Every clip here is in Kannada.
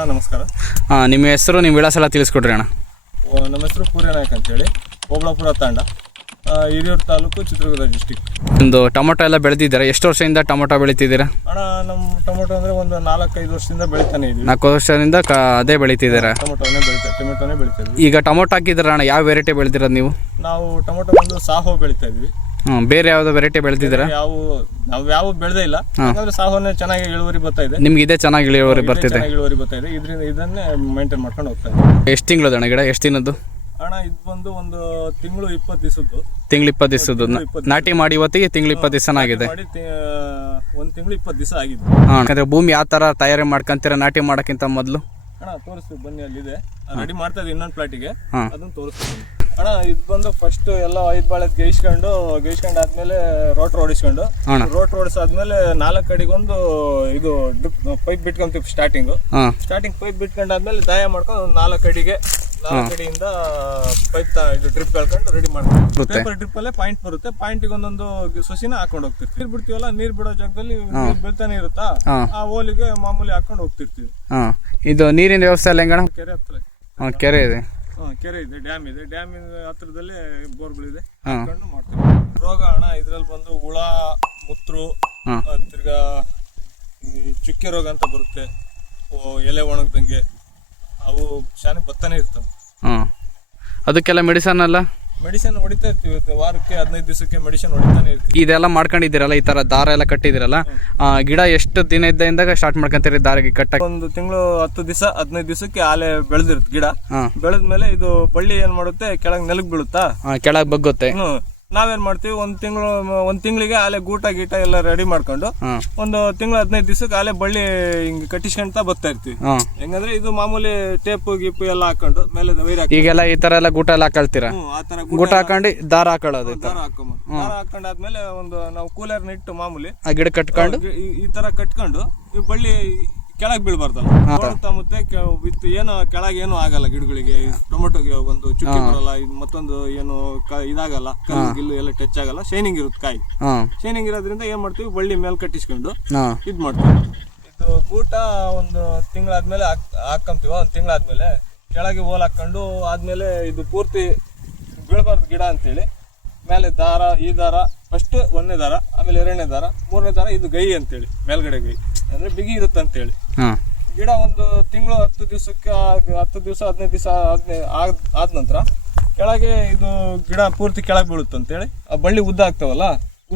ಅಣ್ಣ ನಮಸ್ಕಾರ. ನಿಮ್ಮ ಹೆಸರು ನಿಮ್ಮ ವಿಳಾಸ ಎಲ್ಲ ತಿಳಿಸ್ಕೊಡ್ರಿ ಅಣ್ಣ. ನಮ್ಮ ಹೆಸರು ಪೂರ್ಯನಾಯಕ್ ಅಂತೇಳಿ, ಓಬಳಾಪುರ ತಾಂಡ, ಹಿರಿಯೂರು ತಾಲೂಕು, ಚಿತ್ರದುರ್ಗ ಡಿಸ್ಟಿಕ್. ಒಂದು ಟೊಮೊಟೊ ಎಲ್ಲ ಬೆಳೆದಿದ್ದೀರಾ? ಎಷ್ಟು ವರ್ಷದಿಂದ ಟೊಮೊಟೊ ಬೆಳೀತಿದ್ದೀರಾ? ಅಣ್ಣ ನಮ್ಮ ಟೊಮೊಟೊ ಅಂದರೆ ಒಂದು 4-5 ವರ್ಷದಿಂದ ಬೆಳಿತಾನೆ ಇದ್ದೀವಿ. 4 ವರ್ಷದಿಂದ ಅದೇ ಬೆಳೀತಿದ್ದೀರಾ? ಟೊಮೊಟೊನೇ ಬೆಳೀತಾ ಇದ್ವಿ. ಈಗ ಟೊಮೊಟೊ ಹಾಕಿದ್ದೀರಾ ಅಣ್ಣ? ಯಾವ ವೆರೈಟಿ ಬೆಳೆದಿರೋದು ನೀವು? ನಾವು ಟೊಮೊಟೊ ಬಂದು ಸಾಹೋ ಬೆಳೀತಾ ಇದ್ವಿ. ಬೇರೆ ಯಾವ್ದು ವೆರೈಟಿ ಬೆಳೆದಿದ್ದೀರಾ? ನಾವು ಯಾವ ಬೆಳೆದೇ ಇಲ್ಲ, ಯಾಕಂದ್ರೆ ಸಾಹೋನೇ ಚೆನ್ನಾಗಿ ಇಳುವರಿ ಬರ್ತಾ ಇದೆ. ನಿಮ್ಗೆ ಇದೇ ಚೆನ್ನಾಗಿ ಇಳುವರಿ ಬರ್ತಿದೆ? ಇದರಿಂದ ಇದನ್ನೇ ಮೇಂಟೈನ್ ಮಾಡ್ಕೊಂಡು ಹೋಗ್ತಾ ಇದ್ದೀವಿ. ಎಷ್ಟು ತಿಂಗಳದ ಅಣ್ಣ ಗಿಡ? ಎಷ್ಟು ದಿನದ್ದು ಅಣ್ಣ? ಇದು ಬಂದು ಒಂದು ತಿಂಗಳು 20 ದಿವಸದ್ದು. ತಿಂಗಳು 20 ದಿವಸದ್ದು ನಾಟಿ ಮಾಡಿ ಇವತ್ತಿಗೆ ತಿಂಗಳು 20 ದಿವಸ ಆಗಿದೆ. ಒಂದು ತಿಂಗಳು 20 ದಿವಸ ಆಗಿದೆ. ಯಾಕಂದ್ರೆ ಭೂಮಿ ಯಾವ ತರ ತಯಾರಿ ಮಾಡ್ಕೊಂತೀರಾ ನಾಟಿ ಮಾಡಕ್ಕಿಂತ ಮೊದಲು? ಅಣ್ಣ ತೋರಿಸ್ತೀವಿ ಬನ್ನಿ, ಅಲ್ಲಿದೆ ರೆಡಿ ಮಾಡ್ತಾ ಇದ್ದೀವಿ ಇನ್ನೊಂದು ಪ್ಲಾಟಿಗೆ, ಅದನ್ನ ತೋರಿಸ್ತೀವಿ. ಅಣ್ಣ ಇದು ಬಂದು ಫಸ್ಟ್ ಎಲ್ಲ 5 ಬಾಳೆ ಗೇಯಿಸ್ಕೊಂಡು ಆದ್ಮೇಲೆ ರೋಟ್ರ್ ಹೊಡಿಸ್ಕೊಂಡು, ರೋಟ್ರ್ ಹೊಡಿಸಾದ್ಮೇಲೆ 4 ಅಡಿಗೊಂದು ಇದು ಪೈಪ್ ಬಿಟ್ಕೊಂತೀವಿ. ಸ್ಟಾರ್ಟಿಂಗ್ ಪೈಪ್ ಬಿಟ್ಕೊಂಡಾದ್ಮೇಲೆ ದಾಯ ಮಾಡ್ಕೊಂಡು 4 ಅಡಿಯಿಂದ ಪೈಪ್ ಇದು ಡ್ರಿಪ್ ಕಳ್ಕೊಂಡು ರೆಡಿ ಮಾಡ್ತೀವಿ. ಪೇಪರ್ ಡ್ರಿಪ್ ಅಲ್ಲೇ ಪಾಯಿಂಟ್ ಬರುತ್ತೆ, ಪಾಯಿಂಟಿಗೆ ಒಂದೊಂದು ಸೊಸಿನ ಹಾಕೊಂಡು ಹೋಗ್ತಿರ್ತೀವಿ. ನೀರ್ ಬಿಡ್ತೀವಲ್ಲ, ನೀರ್ ಬಿಡೋ ಜಾಗದಲ್ಲಿ ಬೀಳ್ತಾನೆ ಇರುತ್ತಾ, ಆ ಓಲಿಗೆ ಮಾಮೂಲಿ ಹಾಕೊಂಡು ಹೋಗ್ತಿರ್ತೀವಿ. ಇದು ನೀರಿನ ವ್ಯವಸ್ಥೆ ಎಲ್ಲ ಹೆಂಗಣ? ಕೆರೆ ಹತ್ರ ಕೆರೆ ಇದೆ, ಕೆರೆ ಇದೆ, ಡ್ಯಾಮ್ ಇದೆ, ಡ್ಯಾಮಿನ ಹತ್ರದಲ್ಲೇ ಬೋರ್ಗಳಿದೆ, ಹಾಕೊಂಡು ಮಾಡ್ತೀವಿ. ರೋಗ ಅಣ್ಣ ಇದ್ರಲ್ಲಿ ಬಂದು ಹುಳ, ಮುತ್ರು, ತಿರ್ಗಾ ಚುಕ್ಕೆ ರೋಗ ಅಂತ ಬರುತ್ತೆ, ಎಲೆ ಒಣಗ್ದಂಗೆ, ಅವು ಶಾನೆ ಬತ್ತಾನೆ ಇರ್ತವೆ. ಅದಕ್ಕೆಲ್ಲ ಮೆಡಿಸನ್ ಹೊಡಿತಾ ಇರ್ತೀವಿ. ವಾರಕ್ಕೆ 15 ದಿವಸಕ್ಕೆ ಮೆಡಿಸಿನ್ ಹೊಡಿತಾನೆ ಇರ್ತೀವಿ. ಇದೆಲ್ಲ ಮಾಡ್ಕೊಂಡಿದ್ದೀರಲ್ಲ, ಈ ತರ ದಾರ ಎಲ್ಲ ಕಟ್ಟಿದಿರಲ್ಲ, ಗಿಡ ಎಷ್ಟು ದಿನ ಇದ್ದಾಗ ಸ್ಟಾರ್ಟ್ ಮಾಡ್ಕೊಂತೀರಿ ದಾರಿಗೆ ಕಟ್ಟ? ಒಂದು ತಿಂಗಳು 10 ದಿವಸ 15 ದಿವಸಕ್ಕೆ ಆಲೆ ಬೆಳೆದಿರುತ್ತೆ. ಗಿಡ ಬೆಳೆದ್ಮೇಲೆ ಇದು ಬಳ್ಳಿ ಏನ್ ಮಾಡುತ್ತೆ, ಕೆಳಗ್ ನೆಲಕ್ ಬೀಳುತ್ತಾ, ಕೆಳಗ್ ಬಗ್ಗುತ್ತೆ. ನಾವೇನ್ ಮಾಡ್ತೀವಿ, ಒಂದ್ ತಿಂಗಳಿಗೆ ಆಲೆ ಗೀಟ ಎಲ್ಲ ರೆಡಿ ಮಾಡ್ಕೊಂಡು ಒಂದು ತಿಂಗಳು 15 ದಿವಸಕ್ಕೆ ಆಲೆ ಬಳ್ಳಿ ಹಿಂಗ್ ಕಟ್ಟಿಸ್ಕೊಂತ ಬರ್ತಾ ಇರ್ತೀವಿ. ಹೆಂಗಂದ್ರೆ ಇದು ಮಾಮೂಲಿ ಟೇಪು ಗೀಪು ಎಲ್ಲ ಹಾಕೊಂಡು ಮೇಲೆ ವೈರ್ ಹಾಕಿ, ಈಗೆಲ್ಲ ಈ ತರ ಎಲ್ಲ ಗೂಟ ಎಲ್ಲ ಹಾಕೊಳ್ತೀರಾ? ಆತರ ಗೂಟ ಹಾಕೊಂಡು ದಾರ ಹಾಕೊಳ್ಳೋದು. ದಾರ ಹಾಕೊಂಡಾದ್ಮೇಲೆ ಒಂದು ನಾವು ಕೂಲರ್ ಇಟ್ಟು ಮಾಮೂಲಿ ಆ ಗಿಡ ಕಟ್ಕೊಂಡು ಈ ತರ ಕಟ್ಕೊಂಡು ಈ ಬಳ್ಳಿ ಕೆಳಗ್ ಬೀಳ್ಬಾರ್ದಲ್ಲ, ಮತ್ತೆ ಏನು ಕೆಳಗೆ ಏನು ಆಗಲ್ಲ ಗಿಡಗಳಿಗೆ. ಟೊಮೊಟೊಗೆ ಒಂದು ಚುಕ್ಕಿ ಬರಲ್ಲ, ಮತ್ತೊಂದು ಏನು ಇದಾಗಲ್ಲ, ಕಲ್ಲು ಗಿಲ್ಲು ಎಲ್ಲ ಟಚ್ ಆಗಲ್ಲ, ಶೈನಿಂಗ್ ಇರುತ್ತೆ ಕಾಯಿ. ಶೈನಿಂಗ್ ಇರೋದ್ರಿಂದ ಏನ್ ಮಾಡ್ತೀವಿ, ಬಳ್ಳಿ ಮೇಲೆ ಕಟ್ಟಿಸ್ಕೊಂಡು ಇದ್ ಮಾಡ್ತೀವಿ. ಇದು ಗೂಟ ಒಂದು ತಿಂಗಳಾದ್ಮೇಲೆ ಹಾಕೊಂತೀವ. ಒಂದ್ ತಿಂಗಳಾದ್ಮೇಲೆ ಕೆಳಗೆ ಹೋಲ್ ಹಾಕೊಂಡು ಆದ್ಮೇಲೆ ಇದು ಪೂರ್ತಿ ಬೀಳ್ಬಾರ್ದು ಗಿಡ ಅಂತೇಳಿ ಮೇಲೆ ದಾರ, ಈ ದಾರ ಫಸ್ಟ್ 1ನೇ ದಾರ, ಆಮೇಲೆ 2ನೇ ದಾರ, 3ನೇ ದಾರ, ಇದು ಗೈ ಅಂತೇಳಿ ಮೇಲ್ಗಡೆ ಗೈ ಅಂದ್ರೆ ಬಿಗಿ ಇರುತ್ತೆ ಅಂತೇಳಿ. ಗಿಡ ಒಂದು ತಿಂಗಳು 10 ದಿವಸಕ್ಕೆ 10 ದಿವಸ 15 ದಿವಸ ಆದ ನಂತರ ಕೆಳಗೆ ಇದು ಗಿಡ ಪೂರ್ತಿ ಕೆಳಗೆ ಬೀಳುತ್ತೆ ಅಂತೇಳಿ ಆ ಬಳ್ಳಿ ಉದ್ದ ಆಗ್ತಾವಲ್ಲ,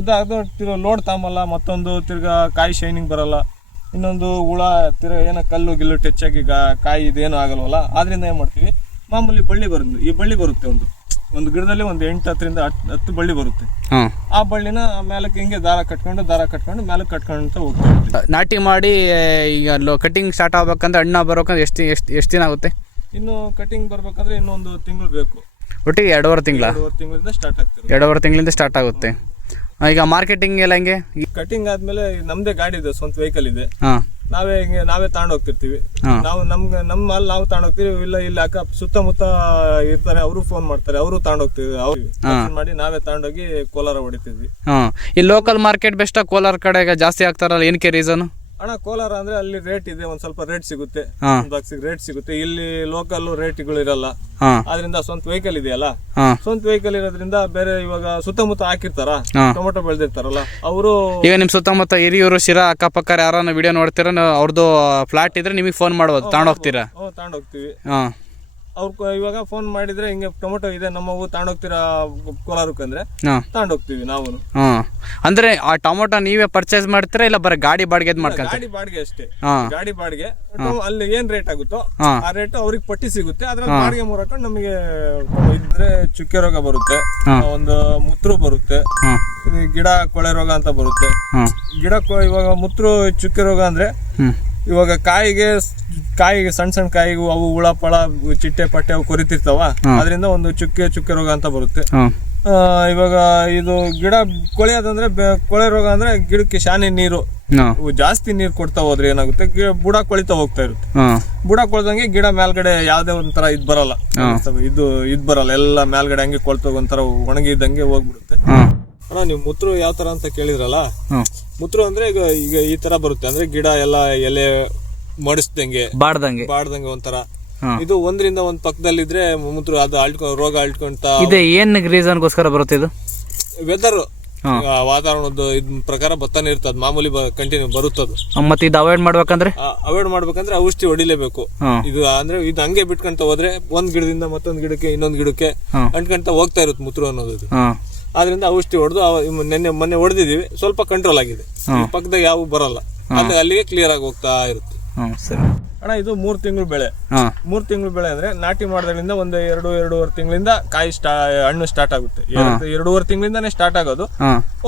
ಉದ್ದ ಆಗೋ ಲೋಡ್ ತಾಮಲ್ಲ, ಮತ್ತೊಂದು ತಿರ್ಗಾ ಕಾಯಿ ಶೈನಿಂಗ್ ಬರಲ್ಲ, ಇನ್ನೊಂದು ಹುಳ ತಿರ್ಗಾ ಏನೋ ಕಲ್ಲು ಗಿಲ್ಲು ಟಚ್ ಆಗಿ ಕಾಯಿ ಇದೇನು ಆಗಲ್ವಲ್ಲ, ಆದ್ರಿಂದ ಏನ್ ಮಾಡ್ತೀವಿ, ಮಾಮೂಲಿ ಬಳ್ಳಿ ಬರುತ್ತೆ. ಈ ಬಳ್ಳಿ ಬರುತ್ತೆ ಒಂದು ಗಿಡದಲ್ಲಿ ಒಂದು 8-10ರಿಂದ 10 ಬಳ್ಳಿ ಬರುತ್ತೆ. ಆ ಬಳ್ಳಿನ ಮೇಲಕ್ಕೆ ಹಿಂಗೆ ದಾರ ಕಟ್ಕೊಂಡು ಮೇಲಕ್ಕೆ ಕಟ್ಕೊಂತ ಹೋಗ್ತೀವಿ. ನಾಟಿ ಮಾಡಿ ಈಗ ಕಟಿಂಗ್ ಸ್ಟಾರ್ಟ್ ಆಗ್ಬೇಕಂದ್ರೆ ಹಣ್ಣ ಬರೋಕಂದ್ರೆ ಎಷ್ಟು ದಿನ ಆಗುತ್ತೆ? ಇನ್ನು ಕಟಿಂಗ್ ಬರ್ಬೇಕಂದ್ರೆ ಇನ್ನೊಂದು ತಿಂಗಳು ಬೇಕು. ಒಟ್ಟಿಗೆ 2.5 ತಿಂಗಳಿಂದ ಸ್ಟಾರ್ಟ್ ಆಗ್ತದೆ. 2.5 ತಿಂಗಳಿಂದ ಸ್ಟಾರ್ಟ್ ಆಗುತ್ತೆ. ಈಗ ಮಾರ್ಕೆಟಿಂಗ್ ಎಲ್ಲ ಹೆಂಗೆ? ಕಟಿಂಗ್ ಆದ್ಮೇಲೆ ನಮ್ದೇ ಗಾಡಿ ಇದೆ, ಸ್ವಂತ ವೆಹಿಕಲ್ ಇದೆ, ನಾವೇ ತಗೊಂಡ್ ಹೋಗ್ತಿರ್ತೀವಿ. ನಾವು ನಮ್ಮ ಮಾಲ್ ನಾವು ತಗೊಂಡ್ ಹೋಗ್ತೀವಿ. ಇಲ್ಲ ಅಕ್ಕ ಸುತ್ತಮುತ್ತ ಇರ್ತಾರೆ, ಅವರು ಫೋನ್ ಮಾಡ್ತಾರೆ, ಅವರು ತಗೊಂಡ್ ಹೋಗ್ತೀವಿ. ಅವ್ರು ಮಾಡಿ ನಾವೇ ತಗೊಂಡೋಗಿ ಕೋಲಾರ ಹೊಡಿತೀವಿ. ಈ ಲೋಕಲ್ ಮಾರ್ಕೆಟ್ ಬೆಸ್ಟ್, ಕೋಲಾರ ಕಡೆಗೆ ಜಾಸ್ತಿ ಆಗ್ತಾರಲ್ಲ, ಏನಕ್ಕೆ ರೀಸನ್? ಅಣ್ಣ ಕೋಲಾರ ಅಂದ್ರೆ ಅಲ್ಲಿ ರೇಟ್ ಇದೆ, ಒಂದ್ ಸ್ವಲ್ಪ ರೇಟ್ ಸಿಗುತ್ತೆ, ರೇಟ್ ಸಿಗುತ್ತೆ. ಇಲ್ಲಿ ಲೋಕಲ್ ರೇಟ್ಗಳು ಇರಲ್ಲ, ಆದ್ರಿಂದ ಸ್ವಂತ ವೆಹಿಕಲ್ ಇದೆಯಲ್ಲ, ಸ್ವಂತ ವೆಹಿಕಲ್ ಇರೋದ್ರಿಂದ ಬೇರೆ ಇವಾಗ ಸುತ್ತಮುತ್ತ ಹಾಕಿರ್ತಾರ, ಟೊಮೊಟೊ ಬೆಳೆದಿರ್ತಾರಲ್ಲ ಅವರು. ಈಗ ನಿಮ್ ಸುತ್ತಮುತ್ತ ಹಿರಿಯೂರು, ಶಿರಾ ಅಕ್ಕಪಕ್ಕ ಯಾರನ್ನ ವಿಡಿಯೋ ನೋಡ್ತೀರ, ಅವ್ರದ್ದು ಫ್ಲಾಟ್ ಇದ್ರೆ ನಿಮಗೆ ಫೋನ್ ಮಾಡ್ಬೋದು, ತಗೊಂಡೋಗ್ತೀರಾ? ತಗೊಂಡೋಗ್ತೀವಿ. ಅವ್ರು ಇವಾಗ ಫೋನ್ ಮಾಡಿದ್ರೆ ಹಿಂಗೆ ಟೊಮೊಟೊ ಇದೆ ನಮ್ಮವು ತಗೊಂಡೋಗ್ತೀರಾ ಕೋಲಾರಕ್ಕೆ ಅಂದ್ರೆ ತಗೊಂಡೋಗ್ತೀವಿ ನಾವು. ಅಂದ್ರೆ ಆ ಟೊಮೊಟೊ ನೀವೇ ಪರ್ಚೇಸ್ ಮಾಡ್ತೀರಾ ಇಲ್ಲ ಬರೀ ಗಾಡಿ ಬಾಡಿಗೆ ಮಾಡ್ಕೊಂತೀರಾ? ಗಾಡಿ ಬಾಡಿಗೆ ಅಷ್ಟೇ, ಗಾಡಿ ಬಾಡಿಗೆ. ಅಲ್ಲಿ ಏನ್ ರೇಟ್ ಆಗುತ್ತೋ ಆ ರೇಟ್ ಅವ್ರಿಗೆ ಪಟ್ಟಿ ಸಿಗುತ್ತೆ, ಅದ್ರಲ್ಲಿ ಬಾಡಿಗೆ ಮೂರಕೊಂಡು ನಮಗೆ ಇದ್ರೆ ಚುಕ್ಕೆ ರೋಗ ಬರುತ್ತೆ, ಒಂದು ಮುತ್ರು ಬರುತ್ತೆ, ಗಿಡ ಕೊಳೆ ರೋಗ ಅಂತ ಬರುತ್ತೆ. ಗಿಡ ಇವಾಗ ಮುತ್ರು ಚುಕ್ಕೆ ರೋಗ ಅಂದ್ರೆ ಇವಾಗ ಕಾಯಿಗೆ ಸಣ್ಣ ಕಾಯಿಗೂ ಅವು ಹುಳ ಪಳ ಚಿಟ್ಟೆ ಪಟ್ಟೆ ಅವು ಕೊರಿತಿರ್ತಾವ, ಅದರಿಂದ ಒಂದು ಚುಕ್ಕೆ ರೋಗ ಅಂತ ಬರುತ್ತೆ. ಇವಾಗ ಇದು ಗಿಡ ಕೊಳೆಯೋದಂದ್ರೆ ಕೊಳೆ ರೋಗ ಅಂದ್ರೆ ಗಿಡಕ್ಕೆ ಶಾನೆ ನೀರು ಜಾಸ್ತಿ ನೀರು ಕೊಡ್ತಾ ಹೋದ್ರೆ ಏನಾಗುತ್ತೆ, ಬುಡ ಕೊಳಿತಾ ಹೋಗ್ತಾ ಇರುತ್ತೆ. ಬುಡ ಕೊಳ್ದಂಗೆ ಗಿಡ ಮೇಲ್ಗಡೆ ಯಾವ್ದೇ ಒಂಥರ ಇದ್ ಬರಲ್ಲ, ಇದ್ ಬರಲ್ಲ, ಎಲ್ಲ ಮೇಲ್ಗಡೆ ಹಂಗೆ ಕೊಳ್ತ ಒಂಥರ ಒಣಗಿದಂಗೆ ಹೋಗ್ಬಿಡುತ್ತೆ. ನೀವು ಮುತ್ರು ಯಾವ ತರ ಅಂತ ಕೇಳಿದ್ರಲ್ಲ, ಮುತ್ರು ಅಂದ್ರೆ ಈಗ ಈ ತರ ಬರುತ್ತೆ, ಅಂದ್ರೆ ಗಿಡ ಎಲ್ಲ ಎಲೆ ಮಡಿಸ್ದಂಗೆ ಬಾಡ್ದಂಗೆ ಒಂಥರ. ಇದು ಒಂದ್ರಿಂದ ಒಂದ್ ಪಕ್ಕದಲ್ಲಿದ್ರೆ ಮೂತ್ರ ಅದು ರೋಗ ಅಳ್ಕೊಂತ. ಇದೆ ಏನ್ ರೀಸನ್ಗೋಸ್ಕರ ಬರುತ್ತೆ ಇದು? ವೆದರ್ ವಾತಾವರಣದ ಪ್ರಕಾರ ಬತ್ತಾನೆ ಇರ್ತದ, ಮಾಮೂಲಿ ಕಂಟಿನ್ಯೂ ಬರುತ್ತದು. ಮತ್ತೆ ಇದು ಅವಾಯ್ಡ್ ಮಾಡ್ಬೇಕಂದ್ರೆ ಔಷಧಿ ಹೊಡಿಲೇಬೇಕು. ಇದು ಅಂದ್ರೆ ಇದು ಹಂಗೆ ಬಿಟ್ಕೊಂತ ಹೋದ್ರೆ ಒಂದ್ ಗಿಡದಿಂದ ಮತ್ತೊಂದ್ ಗಿಡಕ್ಕೆ ಇನ್ನೊಂದ್ ಗಿಡಕ್ಕೆ ಅಂಟ್ಕೊಂತ ಹೋಗ್ತಾ ಇರುತ್ತೆ ಮೂತ್ರ ಅನ್ನೋದು. ಆದ್ರಿಂದ ಔಷಧಿ ಹೊಡೆದು ಮೊನ್ನೆ ಹೊಡೆದಿದೀವಿ, ಸ್ವಲ್ಪ ಕಂಟ್ರೋಲ್ ಆಗಿದೆ. ಪಕ್ಕದಾಗ ಯಾವ ಬರಲ್ಲ, ಅಲ್ಲಿಗೆ ಕ್ಲಿಯರ್ ಆಗಿ ಹೋಗ್ತಾ ಇರುತ್ತೆ. ಅಣ್ಣ ಇದು 3 ತಿಂಗಳು ಬೆಳೆ. 3 ತಿಂಗಳು ಬೆಳೆ ಅಂದ್ರೆ ನಾಟಿ ಮಾಡಿದ್ರಿಂದ ಒಂದು 2-2.5 ತಿಂಗಳಿಂದ ಕಾಯಿ ಹಣ್ಣು ಸ್ಟಾರ್ಟ್ ಆಗುತ್ತೆ. 2.5 ತಿಂಗಳಿಂದಾನೇ ಸ್ಟಾರ್ಟ್ ಆಗೋದು,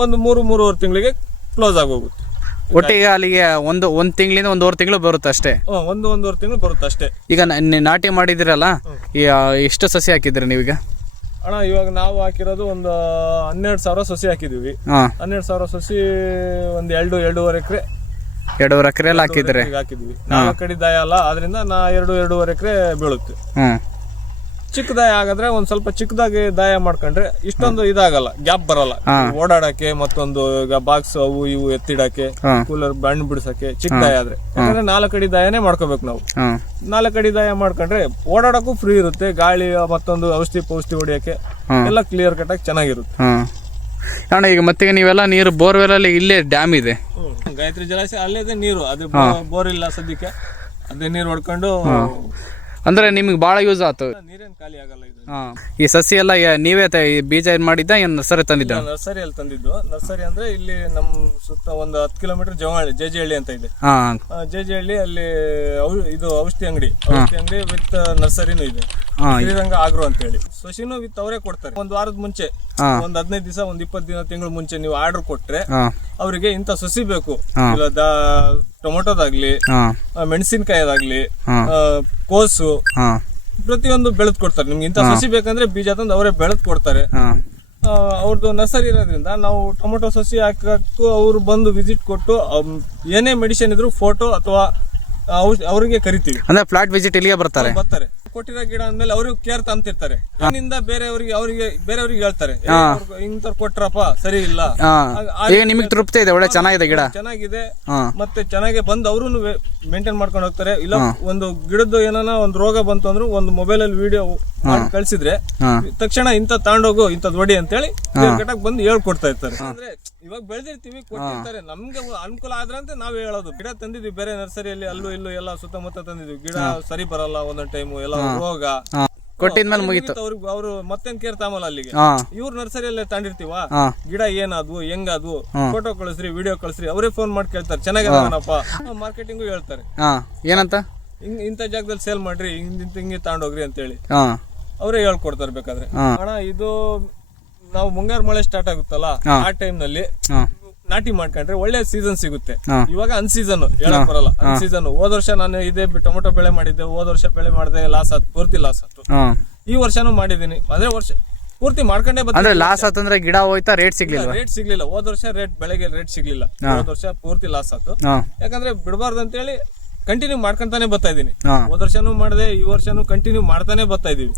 ಒಂದು 3-3.5 ತಿಂಗಳಿಗೆ ಕ್ಲೋಸ್ ಆಗೋಗುತ್ತೆ. ಒಟ್ಟಿಗೆ ಅಲ್ಲಿಗೆ ಒಂದ್ ತಿಂಗಳಿಂದ 1.5 ತಿಂಗಳು ಬರುತ್ತೆ ಅಷ್ಟೇ. 1-1.5 ತಿಂಗಳು ಬರುತ್ತೆ ಅಷ್ಟೇ. ಈಗ ನಾಟಿ ಮಾಡಿದಿರಲ್ಲ, ಎಷ್ಟು ಸಸಿ ಹಾಕಿದ್ರಿ ನೀವೀಗ? ಅಣ್ಣ ಇವಾಗ ನಾವು ಹಾಕಿರೋದು ಒಂದು 12,000 ಸಸಿ ಹಾಕಿದೀವಿ. 12,000 ಸಸಿ ಒಂದು 2-2.5 ಎಕರೆ 2.5 ಎಕರೆ ಹಾಕಿದ್ರೆ ಹಾಕಿದ್ವಿ. 4 ಕಡೆ ದಾಯ ಅಲ್ಲ, ಆದ್ರಿಂದ 2-2.5 ಎಕರೆ ಬೀಳುತ್ತೆ. ಚಿಕ್ಕ ದಾಯ ಆಗಿದ್ರೆ ಒಂದ್ ಸ್ವಲ್ಪ ಚಿಕ್ಕದಾಗಿ ದಾಯ ಮಾಡ್ಕೊಂಡ್ರೆ ಇಷ್ಟೊಂದು ಇದಾಗಲ್ಲ, ಗ್ಯಾಪ್ ಬರಲ್ಲ ಓಡಾಡಕ್ಕೆ, ಮತ್ತೊಂದು ಈಗ ಬಾಕ್ಸ್ ಅವು ಇವು ಎತ್ತಿಡಕ್ಕೆ, ಕೂಲರ್ ಹಣ್ಣು ಬಿಡ್ಸಕ್ಕೆ. ಚಿಕ್ಕ ದಾಯ ಆದ್ರೆ ಯಾಕಂದ್ರೆ 4 ಅಡಿ ದಾಯನೇ ಮಾಡ್ಕೋಬೇಕು ನಾವು. 4 ಅಡಿ ದಾಯ ಮಾಡ್ಕೊಂಡ್ರೆ ಓಡಾಡಕ್ಕೂ ಫ್ರೀ ಇರುತ್ತೆ, ಗಾಳಿ ಮತ್ತೊಂದು ಔಷಧಿ ಹೊಡಿಯಕ್ಕೆ ಎಲ್ಲ ಕ್ಲಿಯರ್ ಕಟ್ ಆಗಿ ಚೆನ್ನಾಗಿರುತ್ತೆ. ಅಣ್ಣ ಈಗ ಮತ್ತೆ ನೀವೆಲ್ಲ ನೀರು ಬೋರ್ವೆಲ್ ಅಲ್ಲಿ ಇಲ್ಲೇ ಡ್ಯಾಮ್ ಇದೆ, ಗಾಯತ್ರಿ ಜಲಾಶಯ ಅಲ್ಲೇ ನೀರು, ಅದು ಬೋರ್ ಇಲ್ಲ ಸದ್ಯಕ್ಕೆ, ಅದೇ ನೀರು ಹೊಡ್ಕೊಂಡು ಅಂದ್ರೆ ನಿಮ್ಗೆ ಬಹಳ ಯೂಸ್ ಆಯ್ತು. ನೀರೇನ್ ಖಾಲಿ ಆಗಲ್ಲ ಇದು. ಈ ಸಸಿ ಎಲ್ಲ ನೀವೇ ಬೀಜ ಏನ್ ಮಾಡಿದ್ದ, ಏನ್ ನರ್ಸರಿ ತಂದಿದ್ದ? ನರ್ಸರಿಯಲ್ಲಿ ತಂದಿದ್ದು. ನರ್ಸರಿ ಅಂದ್ರೆ ಇಲ್ಲಿ ನಮ್ ಸುತ್ತ ಒಂದು 10 ಕಿಲೋಮೀಟರ್ ಜವಹಳ್ಳಿ ಜೆಜೆಹಳ್ಳಿ ಅಂತ ಇದೆ. ಜೆಜೆಹಳ್ಳಿ ಅಲ್ಲಿ ಇದು ಔಷಧಿ ಅಂಗಡಿ ವಿತ್ ನರ್ಸರಿನೂ ಇದೆ, ಶ್ರೀರಂಗ ಆಗ್ರೋ ಅಂತ ಹೇಳಿ. ಸಸಿನೂ ವಿತ್ ಅವರೇ ಕೊಡ್ತಾರೆ. ಒಂದ್ ವಾರದ ಮುಂಚೆ, ಒಂದ್ 15 ದಿವಸ, ಒಂದ್ 20 ದಿನ, ತಿಂಗಳ ಮುಂಚೆ ನೀವು ಆರ್ಡರ್ ಕೊಟ್ರೆ ಅವರಿಗೆ ಇಂತ ಸಸಿ ಬೇಕು, ಇಲ್ಲ ಟೊಮೊಟೊದಾಗ್ಲಿ, ಮೆಣಸಿನಕಾಯಿದಾಗ್ಲಿ, ಕೋಸು, ಪ್ರತಿಯೊಂದು ಬೆಳೆದ್ ಕೊಡ್ತಾರೆ. ನಿಮ್ಗೆ ಇಂತ ಸಸಿ ಬೇಕಂದ್ರೆ ಬೀಜ ತಂದು ಅವರೇ ಬೆಳೆದ್ ಕೊಡ್ತಾರೆ. ಅವ್ರದ್ದು ನರ್ಸರಿ ಇರೋದ್ರಿಂದ ನಾವು ಟೊಮೊಟೊ ಸಸಿ ಹಾಕಕ್ಕೂ ಅವ್ರು ಬಂದು ವಿಸಿಟ್ ಕೊಟ್ಟು ಏನೇ ಮೆಡಿಸಿನ್ ಇದ್ರು ಫೋಟೋ ಅಥವಾ ಅವ್ರಿಗೆ ಕರಿತೀವಿ. ಅಂದ್ರೆ ಫ್ಲಾಟ್ ವಿಸಿಟ್ ಇಲ್ಲಿಗೆ ಬರ್ತಾರೆ. ಕೊಟ್ಟಿರೋ ಗಿಡ ಅಂದ್ಮೇಲೆ ಅವ್ರಿಗೆ ಕೇರ್ ತಂತಿರ್ತಾರೆ. ನಿಂದ ಬೇರೆಯವ್ರಿಗೆ ಹೇಳ್ತಾರೆ, ಇಂತ ಕೊಟ್ರಪ್ಪ ಸರಿ ಇಲ್ಲ, ನಿಮಗೆ ತೃಪ್ತಿ ಇದೆ, ಒಳ್ಳೆ ಚೆನ್ನಾಗಿದೆ ಗಿಡ, ಚೆನ್ನಾಗಿದೆ, ಮತ್ತೆ ಚೆನ್ನಾಗಿ ಬಂದು ಅವರು ಮೇಂಟೈನ್ ಮಾಡ್ಕೊಂಡು ಹೋಗ್ತಾರೆ. ಇಲ್ಲ ಒಂದು ಗಿಡದ್ದು ಏನಾನ ಒಂದು ರೋಗ ಬಂತು ಅಂದ್ರೆ ಒಂದು ಮೊಬೈಲ್ ಅಲ್ಲಿ ವಿಡಿಯೋ ಕಳ್ಸಿದ್ರೆ ತಕ್ಷಣ ಇಂತ ತಗೊಂಡೋಗು, ಇಂಥದ್ ಹೊಡಿ ಅಂತ ಹೇಳಿ ಬಂದು ಹೇಳ್ಕೊಡ್ತಾ ಇರ್ತಾರೆ. ಅಂದ್ರೆ ಇವಾಗ ಬೆಳೆದಿರ್ತೀವಿ, ಕೊಟ್ಟಿರ್ತಾರೆ, ನಮ್ಗೆ ಅನುಕೂಲ ಆದ್ರಂತೆ ನಾವ್ ಹೇಳೋದು. ಗಿಡ ತಂದಿದ್ವಿ ಬೇರೆ ನರ್ಸರಿಯಲ್ಲಿ, ಅಲ್ಲೂ ಇಲ್ಲೂ ಎಲ್ಲ ಸುತ್ತಮುತ್ತ ತಂದಿದ್ವಿ, ಗಿಡ ಸರಿ ಬರಲ್ಲ ಒಂದೊಂದ್ ಟೈಮು, ಎಲ್ಲ ರೋಗ ಕೊಟ್ಟಿದ್ಮೇಲೆ ಮುಗಿತು. ಅವ್ರು ಮತ್ತೇನ್ ಕೇರ್ ತಾಮಲ್ಲ ಅಲ್ಲಿಗೆ. ಇವ್ರ ನರ್ಸರಿಯಲ್ಲೇ ತಂದಿರ್ತೀವ, ಗಿಡ ಏನಾದ್ವು, ಹೆಂಗಾದ್ವು, ಫೋಟೋ ಕಳಿಸ್ರಿ, ವಿಡಿಯೋ ಕಳಿಸ್ರಿ, ಅವರೇ ಫೋನ್ ಮಾಡಿ ಕೇಳ್ತಾರೆ, ಚೆನ್ನಾಗಿರಪ್ಪ. ಮಾರ್ಕೆಟಿಂಗು ಹೇಳ್ತಾರೆ, ಏನಂತ, ಇಂಥ ಜಾಗದಲ್ಲಿ ಸೇಲ್ ಮಾಡ್ರಿ, ಹಿಂಗೆ ತಗೊಂಡೋಗ್ರಿ ಅಂತ ಹೇಳಿ ಅವರೇ ಹೇಳ್ಕೊಡ್ತಾರೆ ಬೇಕಾದ್ರೆ. ಅಣ್ಣ ಇದು ನಾವು ಮುಂಗಾರು ಮಳೆ ಸ್ಟಾರ್ಟ್ ಆಗುತ್ತಲ್ಲ, ಆ ಟೈಮ್ ನಲ್ಲಿ ನಾಟಿ ಮಾಡ್ಕೊಂಡ್ರೆ ಒಳ್ಳೆ ಸೀಸನ್ ಸಿಗುತ್ತೆ. ಇವಾಗ ಅನ್ಸೀಸನ್ ಹೇಳಕ್ ಬರಲ್ಲ, ಅನ್ಸೀಸನ್. ಹೋದ ವರ್ಷ ನಾನು ಇದೇ ಟೊಮೊಟೊ ಬೆಳೆ ಮಾಡಿದ್ದೆ, ಹೋದ ವರ್ಷ ಬೆಳೆ ಮಾಡಿದೆ, ಲಾಸ್ ಆಯ್ತು, ಪೂರ್ತಿ ಲಾಸ್ ಆಯ್ತು. ಈ ವರ್ಷನೂ ಮಾಡಿದೀನಿ, ಅಂದ್ರೆ ವರ್ಷ ಪೂರ್ತಿ ಮಾಡ್ಕೊಂಡೇ ಬಂದ್ರೆ ಲಾಸ್ ಆತಂದ್ರೆ ಗಿಡ ಹೋಯ್ತಾ, ರೇಟ್ ಸಿಗ್ಲಿಲ್ಲ. ಹೋದ ವರ್ಷ ಬೆಳೆಗೆ ರೇಟ್ ಸಿಗ್ಲಿಲ್ಲ, ಹೋದ ವರ್ಷ ಪೂರ್ತಿ ಲಾಸ್ ಆಯ್ತು. ಯಾಕಂದ್ರೆ ಬಿಡಬಾರ್ದು ಅಂತ ಹೇಳಿ ಕಂಟಿನ್ಯೂ ಮಾಡ್ಕೊಂತಾನೆ ಬರ್ತಾ ಇದೀನಿ. ಹೋದ ವರ್ಷನೂ ಮಾಡಿದೆ, ಈ ವರ್ಷನೂ ಕಂಟಿನ್ಯೂ ಮಾಡ್ತಾನೆ ಬರ್ತಾ ಇದೀವಿ.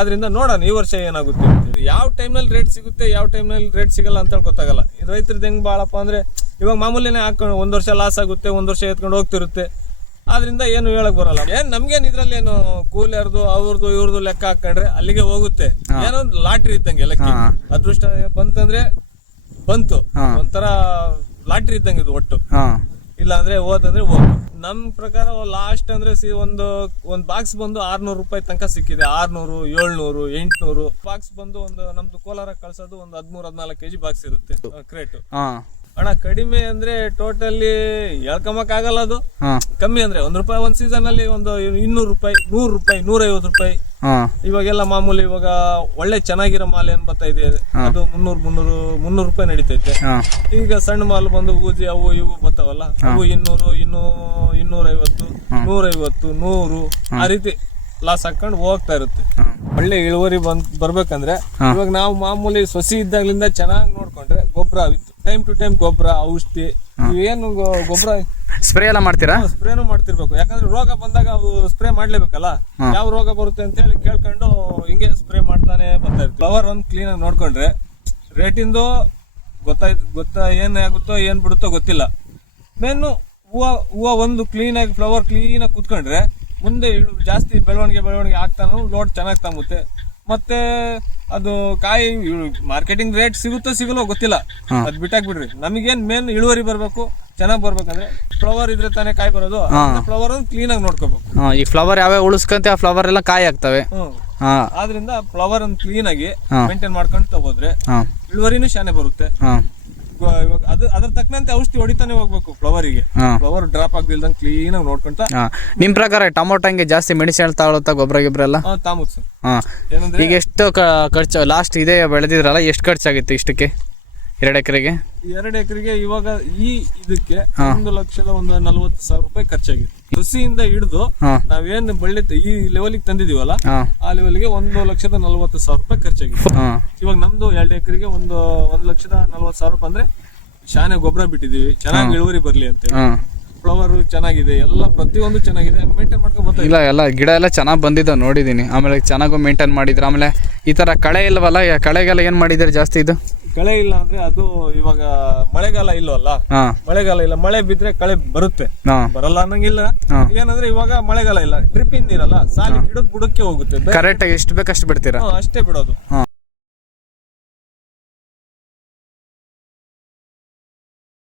ಆದ್ರಿಂದ ನೋಡೋಣ ಈ ವರ್ಷ ಏನಾಗುತ್ತೆ. ಯಾವ ಟೈಮ್ ನಲ್ಲಿ ರೇಟ್ ಸಿಗುತ್ತೆ, ಯಾವ ಟೈಮ್ ನಲ್ಲಿ ರೇಟ್ ಸಿಗಲ್ಲ ಅಂತ ಗೊತ್ತಾಗಲ್ಲ. ಇದು ರೈತರದ್ದು ಹೆಂಗ್ ಬಾಳಪ್ಪ ಅಂದ್ರೆ, ಇವಾಗ ಮಾಮೂಲಿನೇ ಹಾಕೊಂಡು ಒಂದ್ ವರ್ಷ ಲಾಸ್ ಆಗುತ್ತೆ, ಒಂದ್ ವರ್ಷ ಎತ್ಕೊಂಡು ಹೋಗ್ತಿರುತ್ತೆ. ಆದ್ರಿಂದ ಏನು ಹೇಳಕ್ ಬರಲ್ಲ. ನಮ್ಗೇನ್ ಇದ್ರಲ್ಲಿ ಏನು ಕೂಲಿಯರ್ದು ಅವ್ರದ್ದು ಇವ್ರದ್ದು ಲೆಕ್ಕ ಹಾಕೊಂಡ್ರೆ ಅಲ್ಲಿಗೆ ಹೋಗುತ್ತೆ. ಏನೋ ಲಾಟ್ರಿ ಇದ್ದಂಗೆ ಲೆಕ್ಕ. ಅದೃಷ್ಟ ಬಂತಂದ್ರೆ ಬಂತು, ಒಂಥರ ಲಾಟ್ರಿ ಇದ್ದಂಗೆ ಇದು ಒಟ್ಟು. ಇಲ್ಲ ಅಂದ್ರೆ ಹೋತಂದ್ರೆ ಹೋಗ್ತು. ನಮ್ ಪ್ರಕಾರ ಲಾಸ್ಟ್ ಅಂದ್ರೆ ಒಂದ್ ಬಾಕ್ಸ್ ಬಂದು 600 ರೂಪಾಯಿ ತನಕ ಸಿಕ್ಕಿದೆ. 600, 700, 800 ಬಾಕ್ಸ್ ಬಂದು ಒಂದು ನಮ್ದು ಕೋಲಾರ ಕಳ್ಸೋದು ಒಂದು 13-14 kg ಬಾಕ್ಸ್ ಇರುತ್ತೆ ಕ್ರೇಟ್. ಅಣ್ಣ ಕಡಿಮೆ ಅಂದ್ರೆ ಟೋಟಲಿ ಹೇಳ್ಕೊಂಬಕ್ ಆಗಲ್ಲ, ಅದು ಕಮ್ಮಿ ಅಂದ್ರೆ ₹1 ಒಂದ್ ಸೀಸನ್ ಅಲ್ಲಿ ಒಂದು 200 ರೂಪಾಯಿ, 100 ರೂಪಾಯಿ, 150 ರೂಪಾಯಿ. ಇವಾಗೆಲ್ಲ ಮಾಮೂಲಿ ಇವಾಗ ಒಳ್ಳೆ ಚೆನ್ನಾಗಿರೋ ಮಾಲ್ ಏನ್ ಬರ್ತಾ ಇದೆ ಅದು 300 ರೂಪಾಯಿ ನಡೀತೈತೆ. ಈಗ ಸಣ್ಣ ಮಾಲ್ ಬಂದು ಊಜಿ ಅವು ಇವು ಬರ್ತಾವಲ್ಲ, ಅವು 200, 250, 150, 100 ಆ ರೀತಿ ಲಾಸ್ ಹಾಕೊಂಡು ಹೋಗ್ತಾ ಇರುತ್ತೆ. ಒಳ್ಳೆ ಇಳುವರಿ ಬರ್ಬೇಕಂದ್ರೆ ಇವಾಗ ನಾವು ಮಾಮೂಲಿ ಸೊಸಿ ಇದ್ದಾಗ್ಲಿಂದ ಚೆನ್ನಾಗಿ ನೋಡ್ಕೊಂಡ್ರೆ ಗೊಬ್ಬರ ಟೈಮ್ ಟು ಟೈಮ್ ಗೊಬ್ಬರ, ಔಷಧಿ, ಏನು ಗೊಬ್ಬರ ಸ್ಪ್ರೇ ಎಲ್ಲ ಮಾಡ್ತೀರಾ? ಸ್ಪ್ರೇನು ಮಾಡ್ತಿರ್ಬೇಕು. ಯಾಕಂದ್ರೆ ರೋಗ ಬಂದಾಗ ಅವು ಸ್ಪ್ರೇ ಮಾಡ್ಲೇಬೇಕಲ್ಲ. ಯಾವ ರೋಗ ಬರುತ್ತೆ ಅಂತ ಹೇಳಿ ಕೇಳ್ಕೊಂಡು ಹಿಂಗೆ ಸ್ಪ್ರೇ ಮಾಡ್ತಾನೆ ಬರ್ತಾ ಇರ್ತೀವಿ. ಫ್ಲವರ್ ಒಂದು ಕ್ಲೀನ್ ಆಗಿ ನೋಡ್ಕೊಂಡ್ರೆ ರೇಟಿಂದು ಗೊತ್ತಾ ಏನ್ ಆಗುತ್ತೋ ಏನ್ ಬಿಡುತ್ತೋ ಗೊತ್ತಿಲ್ಲ. ಮೇನು ಹೂವ ಒಂದು ಕ್ಲೀನ್ ಆಗಿ ಫ್ಲವರ್ ಕ್ಲೀನ್ ಆಗಿ ಕುತ್ಕೊಂಡ್ರೆ ಮುಂದೆ ಜಾಸ್ತಿ ಬೆಳವಣಿಗೆ ಆಗ್ತಾನು ಲೋಡ್ ಚೆನ್ನಾಗಿ ತಾಮುತ್ತೆ. ಮತ್ತೆ ಅದು ಕಾಯಿ ಮಾರ್ಕೆಟಿಂಗ್ ರೇಟ್ ಸಿಗಲ್ಲೋ ಗೊತ್ತಿಲ್ಲ, ಅದ್ ಬಿಟ್ಟಾಕ್ಬಿಡ್ರಿ. ನಮಗೇನ್ ಮೇನ್ ಇಳುವರಿ ಬರ್ಬೇಕು, ಚೆನ್ನಾಗಿ ಬರ್ಬೇಕಂದ್ರೆ ಫ್ಲವರ್ ಇದ್ರೆ ತಾನೇ ಕಾಯಿ ಬರೋದು. ಫ್ಲವರ್ ಕ್ಲೀನ್ ಆಗಿ ನೋಡ್ಕೋಬೇಕು. ಈ ಫ್ಲವರ್ ಯಾವ್ಯಾವ ಉಳಿಸ್ಕೊಂತ ಆ ಫ್ಲವರ್ ಎಲ್ಲ ಕಾಯಿ ಆಗ್ತವೆ. ಆದ್ರಿಂದ ಫ್ಲವರ್ ಅನ್ನು ಕ್ಲೀನ್ ಆಗಿ ಮೇಂಟೈನ್ ಮಾಡ್ಕೊಂತ ಹೋದ್ರೆ ಇಳುವರಿನೂ ಶಾನೆ ಬರುತ್ತೆ. ಇವಾಗ ಅದ್ರ ತಕ್ಕಂತೆ ಔಷಧಿ ಹೊಡಿತಾನೆ ಹೋಗ್ಬೇಕು ಫ್ಲವರಿಗೆ. ಫ್ಲವರ್ ಡ್ರಾಪ್ ಆಗ್ದಿಲ್ದಂಗೆ ಕ್ಲೀನ್ ಆಗಿ ನೋಡ್ಕೊಂತ. ನಿಮ್ ಪ್ರಕಾರ ಟೊಮೊಟೊಂಗೆ ಜಾಸ್ತಿ ಮೆಡಿಸಿನ್ ತಗೊಳುತ್ತಾ ಗೊಬ್ಬರ ಗಿಬ್ಬರ ಎಲ್ಲ? ತಾಮುತ್ ಸರ್. ಈಗ ಎಷ್ಟು ಖರ್ಚು ಲಾಸ್ಟ್ ಇದೇ ಬೆಳೆದಿದ್ರಲ್ಲ, ಎಷ್ಟು ಖರ್ಚಾಗಿತ್ತು ಇಷ್ಟಕ್ಕೆ 2 ಎಕರೆಗೆ? 2 ಎಕರೆಗೆ ಇವಾಗ ಇದಕ್ಕೆ 1,40,000 ರೂಪಾಯಿ ಖರ್ಚಾಗಿದೆ. ಕೃಷಿಯಿಂದ ಹಿಡಿದು ನಾವೇನ್ ಬಳ್ಳಿ ಈ ಲೆವೆಲ್ಗೆ ತಂದಿದೀವಲ್ಲ, ಆ ಲೆವೆಲ್ಗೆ 1,40,000 ರೂಪಾಯಿ ಖರ್ಚಾಗಿದೆ. ಇವಾಗ ನಮ್ದು 2 ಎಕರೆಗೆ 1,40,000 ಬಂದ್ರೆ ಶಾನೆ ಗೊಬ್ಬರ ಬಿಟ್ಟಿದೀವಿ, ಚೆನ್ನಾಗಿ ಇಳುವರಿ ಬರ್ಲಿ ಅಂತ. ಫ್ಲವರ್ ಚೆನ್ನಾಗಿದೆ, ಎಲ್ಲ ಪ್ರತಿಯೊಂದು ಚೆನ್ನಾಗಿದೆ, ಮೇಂಟೈನ್ ಮಾಡ್ಕೊಂಡು ಬರ್ತಾ ಇಲ್ಲ. ಎಲ್ಲ ಗಿಡ ಎಲ್ಲ ಚೆನ್ನಾಗಿ ಬಂದಿದ್ದಾವೆ ನೋಡಿದೀನಿ. ಆಮೇಲೆ ಚೆನ್ನಾಗೂ ಮೇಂಟೈನ್ ಮಾಡಿದ್ರೆ. ಆಮೇಲೆ ಈ ತರ ಕಳೆ ಇಲ್ವಲ್ಲ, ಕಳೆಗೆಲ್ಲ ಏನ್ ಮಾಡಿದ್ರೆ ಜಾಸ್ತಿ? ಇದು ಕಳೆ ಇಲ್ಲ ಅಂದ್ರೆ ಅದು ಇವಾಗ ಮಳೆಗಾಲ ಇಲ್ವಲ್ಲ, ಮಳೆಗಾಲ ಇಲ್ಲ, ಮಳೆ ಬಿದ್ರೆ ಕಳೆ ಬರುತ್ತೆ, ಬರಲ್ಲ ಅನ್ನಂಗಿಲ್ಲ. ಏನಂದ್ರೆ ಇವಾಗ ಮಳೆಗಾಲ ಇಲ್ಲ, ಡ್ರಿಪ್ ನೀರಲ್ಲ, ಸಾಲಿ ಗಿಡದ ಬುಡಕ್ಕೆ ಹೋಗುತ್ತೆ. ಕರೆಕ್ಟ್ ಎಷ್ಟು ಬೇಕಷ್ಟು ಬಿಡ್ತೀರಾ? ಅಷ್ಟೇ ಬಿಡೋದು.